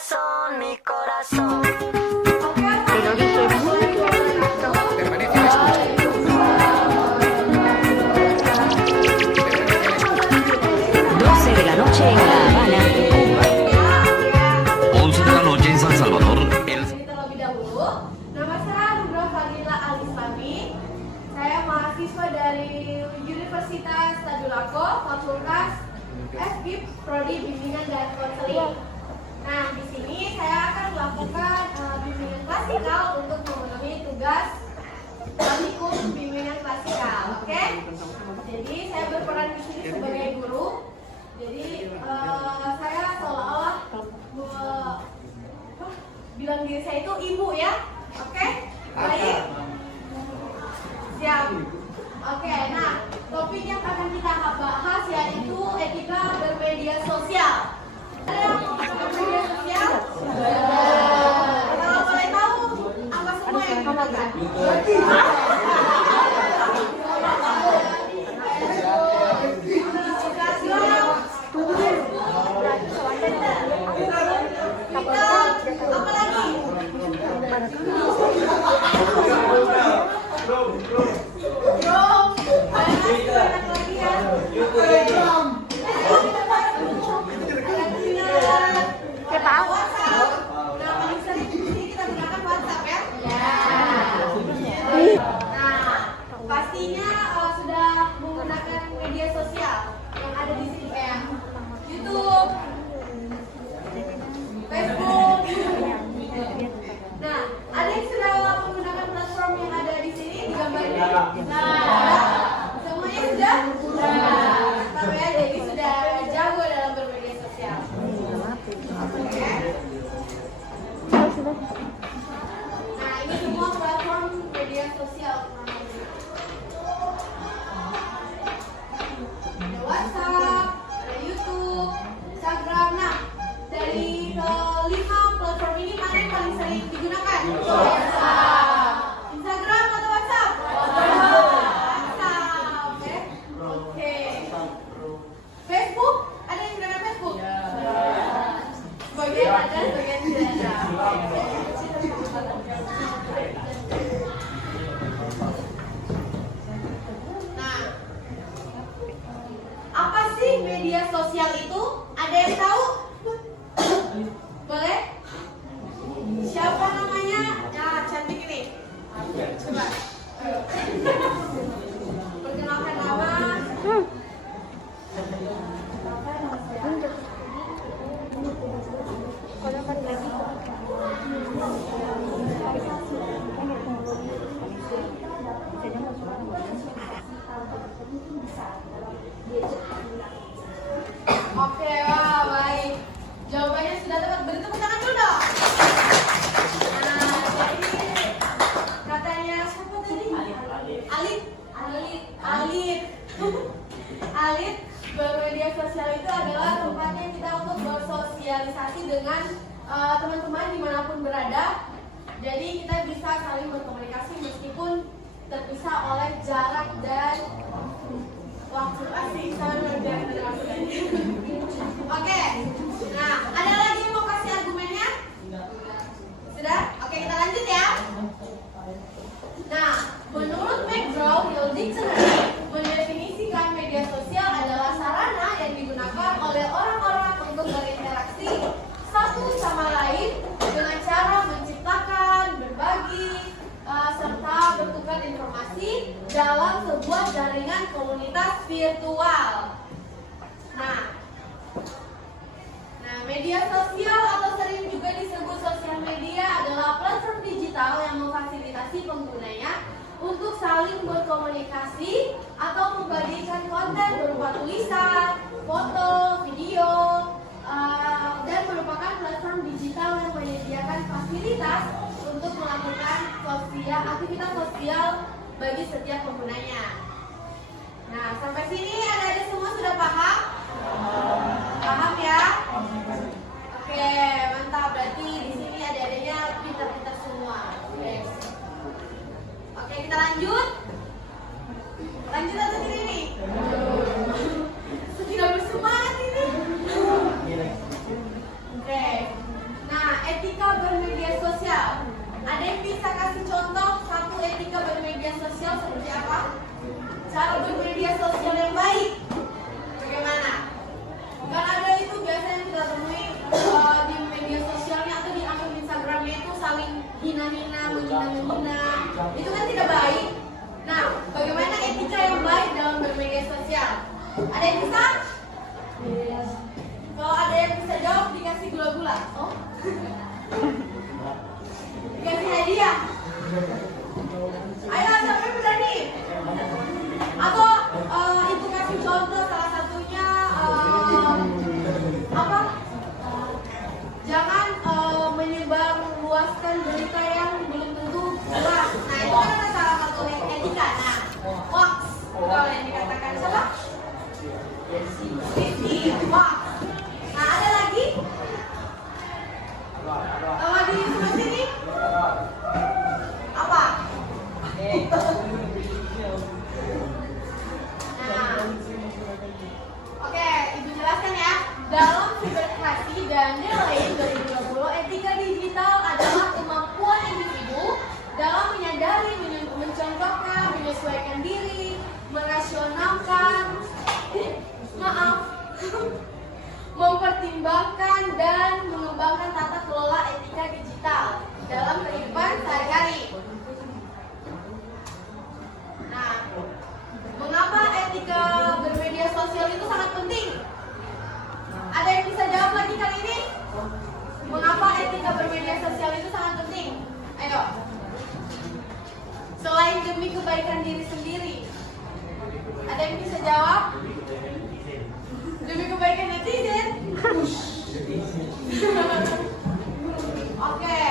corazón, mi corazón. Pero dije muy clarito. Permanece a la escucha. 12 de la noche en La Habana, Cuba. 11 de la noche en San Salvador. Terlebih dahulu, nama saya Nugroh Fadila Alisfami. Saya mahasiswa dari Universitas Tadulako, Fakultas FKIP, Prodi Bimbingan dan Konseling. Nah, di sini saya akan melakukan bimbingan klasikal untuk memenuhi tugas praktikum bimbingan klasikal, oke? Jadi saya berperan di sini sebagai guru. Jadi saya seolah-olah bilang diri saya itu ibu ya, oke? Baik, siap. Oke, nah topik yang akan kita bahas yaitu etika bermedia sosial. Ada yang mau bermedia sosial? Kalau boleh tahu apa semua yang digunakan? Apa lagi? Pastinya sudah menggunakan media sosial yang ada di sini kayak YouTube, Facebook. Nah, ada yang sudah menggunakan platform yang ada di sini di gambar ini? Nah, semuanya sudah? Tapi ya, jadi sudah jago dalam bermedia sosial. Oke. Nah, ini semua platform media sosial. Ada WhatsApp, ada YouTube, Instagram. Nah, dari 5 platform ini mana yang paling sering digunakan? WhatsApp. Instagram atau WhatsApp? WhatsApp. Oke. Facebook? Ada yang gunakan Facebook? Sebagian ada, sebagian tidak ada. Nah, apa sih media sosial itu? Ada yang tahu? Boleh? Siapa namanya? Nah, cantik ini. Coba. Perkenalkan nama. Oke, wah, baik. Jawabannya sudah tepat. Beri tepuk tangan dulu dong. Nah, jadi katanya siapa tadi? Alit. Bermedia sosial itu adalah tempatnya kita untuk bersosialisasi dengan teman-teman dimanapun berada. Jadi kita bisa saling berkomunikasi meskipun terpisah oleh jarak dan waktu. Asik sama jarak dan waktu. Oke. Nah, ada lagi yang mau kasih argumennya? Sudah? Oke, kita lanjut ya. Nah, menurut McGraw-Hill Dictionary mendefinisikan media sosial adalah sarana yang digunakan oleh orang-orang untuk berinteraksi satu sama lain dengan cara menciptakan, berbagi, serta bertukar informasi dalam sebuah jaringan komunitas virtual. Nah, media sosial atau sering juga disebut sosial media adalah platform digital yang memfasilitasi penggunanya untuk saling berkomunikasi atau membagikan konten berupa tulisan, foto, video, dan merupakan platform digital yang menyediakan fasilitas untuk melakukan aktivitas sosial bagi setiap penggunanya. Nah, sampai sini adik-adik semua sudah paham? Paham ya? Oke, mantap. Berarti di sini adik-adiknya pintar-pintar semua. Oke, kita lanjut. Lanjut atau tidak nih? Tidak bersemangat ini. Oke. Nah, etika bermedia sosial. Ada yang bisa kasih contoh satu etika bermedia sosial seperti apa? Cara bermedia sosial yang baik. Bagaimana? Kan ada itu biasanya kita temui di media sosialnya atau di akun Instagramnya itu saling hina-hina, menghina-menghina. Itu kan tidak baik. Nah, bagaimana etika yang baik dalam bermedia sosial? Ada yang bisa? Kalau ada yang bisa jawab dikasih gula-gula. Oh? Dikasih hadiah. Ayo siapa yang berani? Atau ibu kasih contoh salah satunya apa? Jangan menyebar luaskan berita yang belum tentu jelas. Nah itu kan ada salah satu etika. Nah, hoax kalau yang dikatakan siapa? Hoax. Nah ada lagi? Kalau di sebelah sini? Apa? Nah, oke, ibu jelaskan ya. Dalam siberkreasi dan nilai 2020, etika digital adalah kemampuan individu dalam menyadari, mencontohkan, menyesuaikan diri, merasionalkan, mempertimbangkan dan mengembangkan tata kelola etika digital dalam kehidupan sehari-hari. Nah, mengapa etika bermedia sosial itu sangat penting? Ada yang bisa jawab lagi kali ini? Mengapa etika bermedia sosial itu sangat penting? Ayo. Selain demi kebaikan diri sendiri. Ada yang bisa jawab? Demi kebaikan netizen? Oke.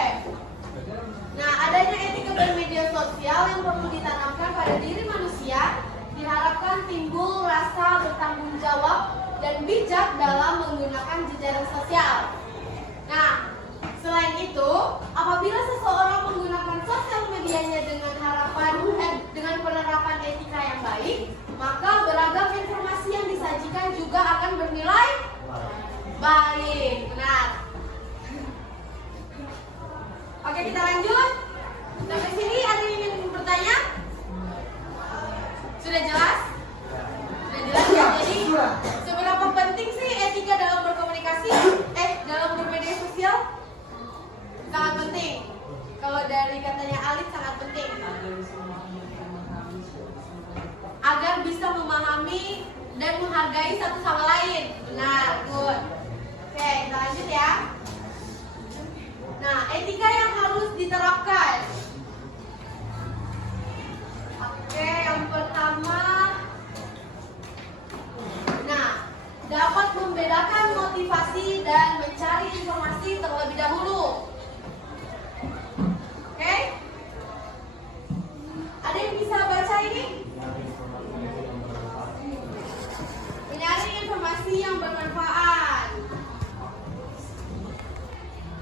Nah, adanya etika bermedia sosial yang perlu ditanamkan pada diri manusia diharapkan timbul rasa bertanggung jawab dan bijak dalam menggunakan jejaring sosial. Nah, selain itu, apabila seseorang menggunakan sosial medianya dengan penerapan etika yang baik, maka beragam informasi yang disajikan juga akan bernilai baik. Benar. Oke, kita lanjut. Sampai sini ada yang ingin bertanya? Sudah jelas? Sudah jelas ya? Jadi seberapa penting sih etika dalam berkomunikasi? Dalam bermedia sosial? Sangat penting. Kalau dari katanya Alif sangat penting. Agar bisa memahami dan menghargai satu sama lain. Benar, good. Oke, kita lanjut ya. Nah, etika yang harus diterapkan. Oke, yang pertama, nah, dapat membedakan motivasi dan mencari informasi terlebih dahulu. Oke? Ada yang bisa baca ini? Mencari informasi yang bermanfaat.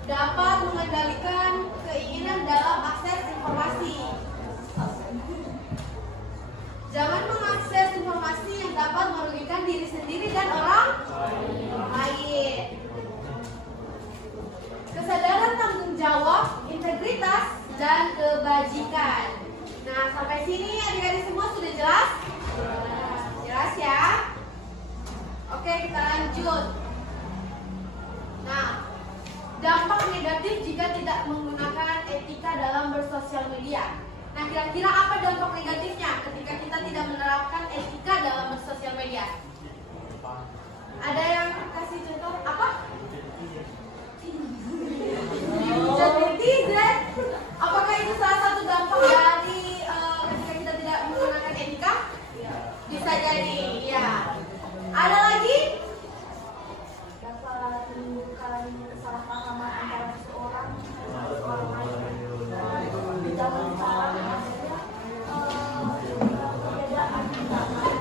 Dapat mengendalikan keinginan dalam akses informasi. Jangan mengakses informasi yang dapat merugikan diri sendiri dan orang lain. Kesadaran tanggung jawab, integritas, dan kebajikan. Nah, sampai sini adik-adik semua sudah jelas? Jelas ya? Oke, kita lanjut. Nah, dampak negatif jika tidak menggunakan etika dalam bersosial media. Nah, kira-kira apa dampak negatifnya ketika kita tidak menerapkan etika dalam bersosial media? Ada yang kasih contoh apa? Netizen. Apakah itu salah satu dampak dari ketika kita tidak menggunakan etika? Bisa jadi, ya. Ada lagi? Dapat menimbulkan kesalahpahaman antara seseorang dan orang lain. Di zaman sekarang perbedaan pendapat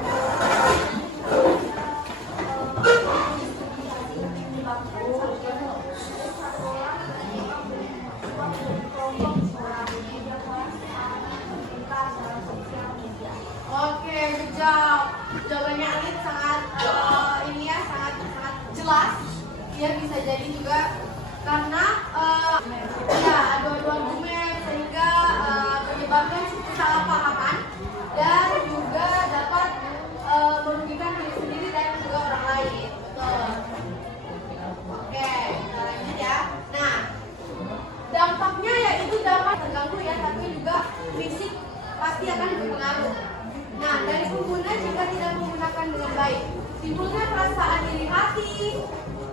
timbulnya perasaan iri hati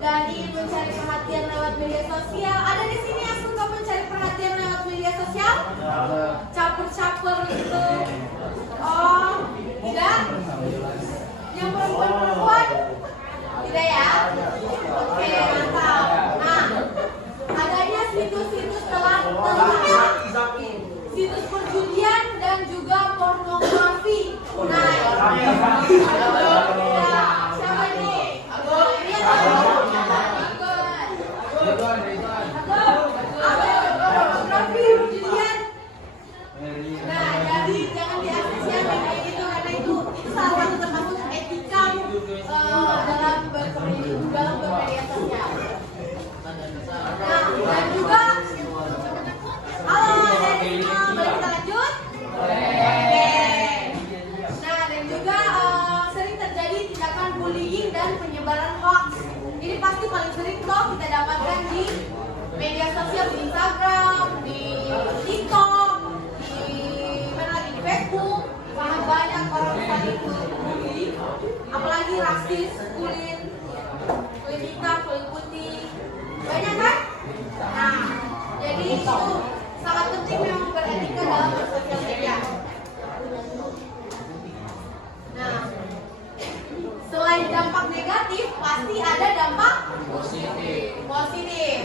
dan ingin mencari perhatian lewat media sosial. Ada di sini yang suka mencari perhatian lewat media sosial? Caper-caper gitu. Oh, tidak? Yang perempuan-perempuan? Tidak ya? Oke, mantap. Nah, adanya situs-situs terlarang, situs perjudian dan juga pornografi. Nah, siapa ini? Ini pornografi, perjudian. Nah, jadi jangan diakses yang kayak gitu karena itu salah satu termasuk etika dalam bermedia sosial. Nah, dan juga halo, boleh kita lanjut? Oke. Nah, dan juga sering terjadi tindakan bullying dan penyebaran hoax. Ini pasti paling sering toh kita dapatkan di media sosial, di Instagram, di TikTok, di mana lagi, di Facebook. Sangat banyak orang saling bully, apalagi rasis, kulit hitam, kulit putih, banyak kan? Nah, jadi itu sangat penting memang beretika dalam bersosial media. Nah, selain dampak negatif, pasti ada dampak positif.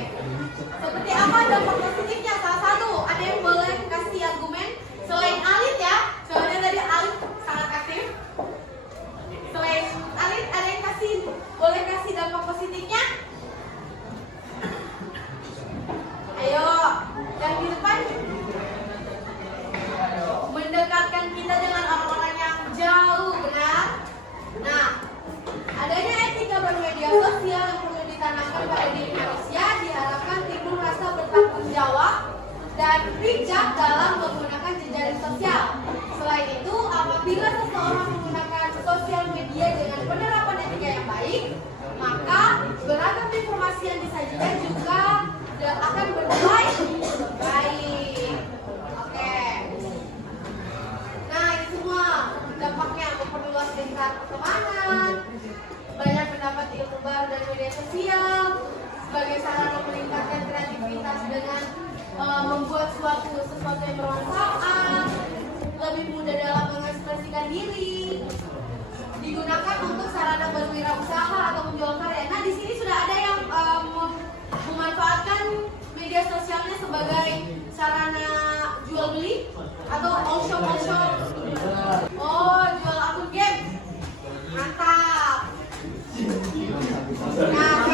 Seperti apa dampak positifnya? Salah satu, ada yang boleh kasih argumen selain Alit ya? Soalnya tadi Alit sangat aktif. Selain Alit, ada yang boleh kasih dampak positifnya? Ayo, yang di depan. Mendekatkan kita dengan orang-orang yang jauh, benar? Nah, adanya etika bermedia sosial yang perlu ditanamkan pada diri manusia diharapkan timbul rasa bertanggung jawab dan bijak dalam menggunakan jejaring sosial. Selain itu, apabila seseorang menggunakan sosial media dengan penerapan etika yang baik, maka beragam informasi yang disajikan juga akan bernilai baik. Oke. Nah, ini semua dampaknya memperluas tingkat pertemanan, banyak mendapat ilmu baru dari media sosial, sebagai sarana meningkatkan kreativitas dengan membuat sesuatu yang bermanfaat, lebih mudah dalam mengekspresikan diri, digunakan untuk sarana berwirausaha atau menjual karya. Nah, di sini sudah ada yang memanfaatkan media sosialnya sebagai sarana jual beli atau all shop. Oh, jual akun game. Mantap. Nah,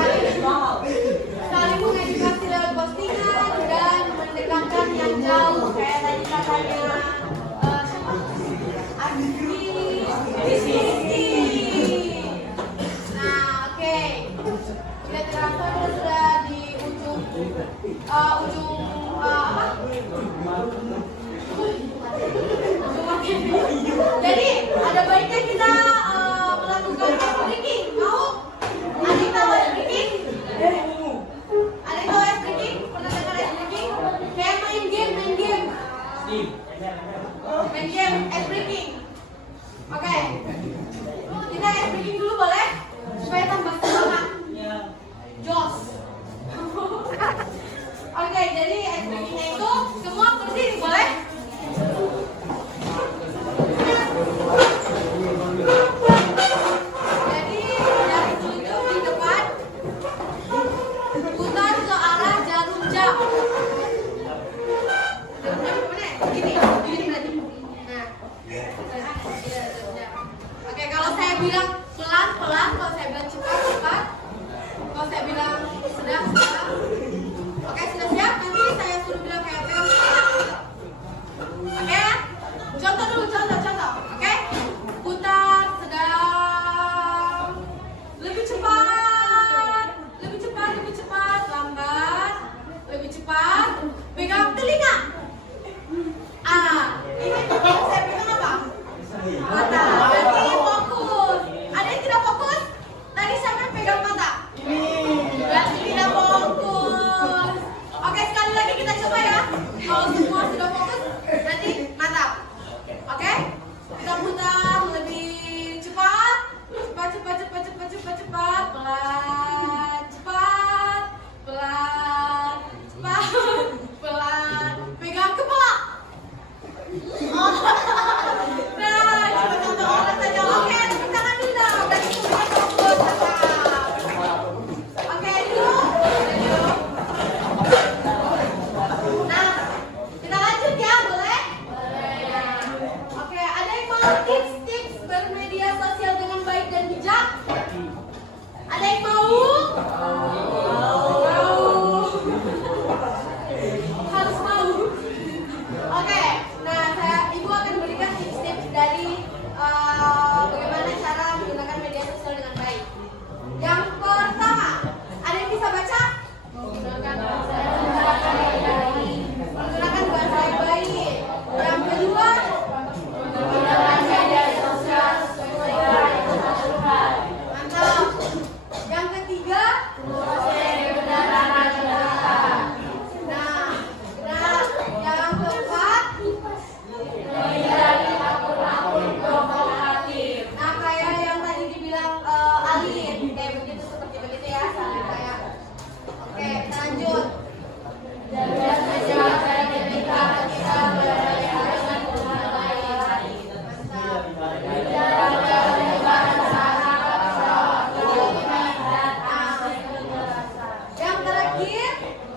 saling mengedukasi lewat postingan dan mendekatkan yang jauh kayak tadi katanya Nah, oke. Sudah terasa sudah di ujung jadi ada baiknya kita melakukan ice breaking. Mau? Ada yang tahu ice breaking? Ada yang tahu ice breaking? Pernah dengar ice breaking? Kayak main game ice breaking. Oke. Kita ice breaking dulu boleh? Supaya tambah semangat. Jos. Oke, jadi ice breakingnya itu semua berdiri boleh? Jadi dari telunjuk di depan putar ke arah jarum jam. Jarumnya mana? Gini berarti. Nah, oke, kalau saya bilang pelan-pelan, kalau saya bilang cepat-cepat, kalau saya bilang sedang. Oke, sudah siap? Nanti saya suruh bilang kayak film. Oke? Contoh dulu, contoh. Oke? Putar, sedang. Lebih cepat, lambat, lebih cepat. Pegang telinga. Ini saya pegang apa? Mata. Berarti fokus. Ada yang tidak fokus? Tadi sampai pegang mata. Berarti tidak fokus. Oke, sekali lagi kita coba ya. Kalau semua sudah fokus, berarti mantap. Oke? Kita putar lebih cepat. Cepat.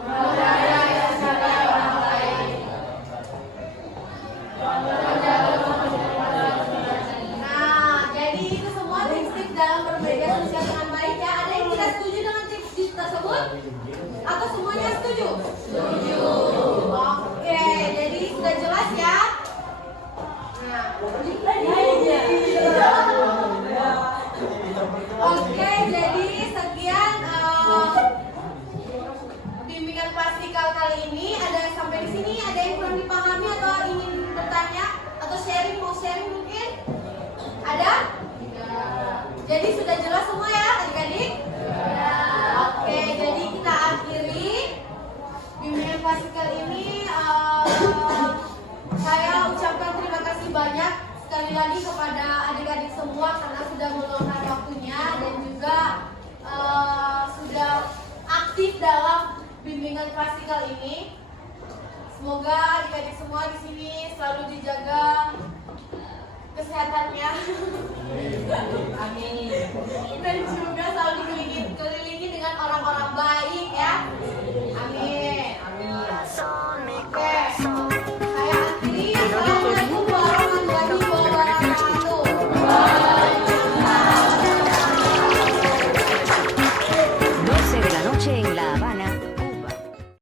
Budaya sebagai orang baik. Nah, jadi itu semua tips-tips dalam bermedia sosial dengan baik ya. Ada yang tidak setuju dengan tips-tips tersebut? Atau semuanya setuju? Setuju. Oke, jadi sudah jelas ya. Nah, oke, jadi sekian bimbingan klasikal kali ini. Ada yang sampai di sini, ada yang kurang dipahami atau ingin bertanya atau sharing, mau sharing mungkin? Ada? Jadi sudah jelas semua ya adik-adik? Oke, jadi kita akhiri bimbingan klasikal ini. Saya ucapkan terima kasih banyak sekali lagi kepada adik-adik semua karena sudah meluangkan waktunya dan juga sudah aktif dalam bimbingan klasikal ini. Semoga adik-adik semua di sini selalu dijaga kesehatannya. Amin. Dan juga selalu dikelilingi dengan orang-orang baik ya.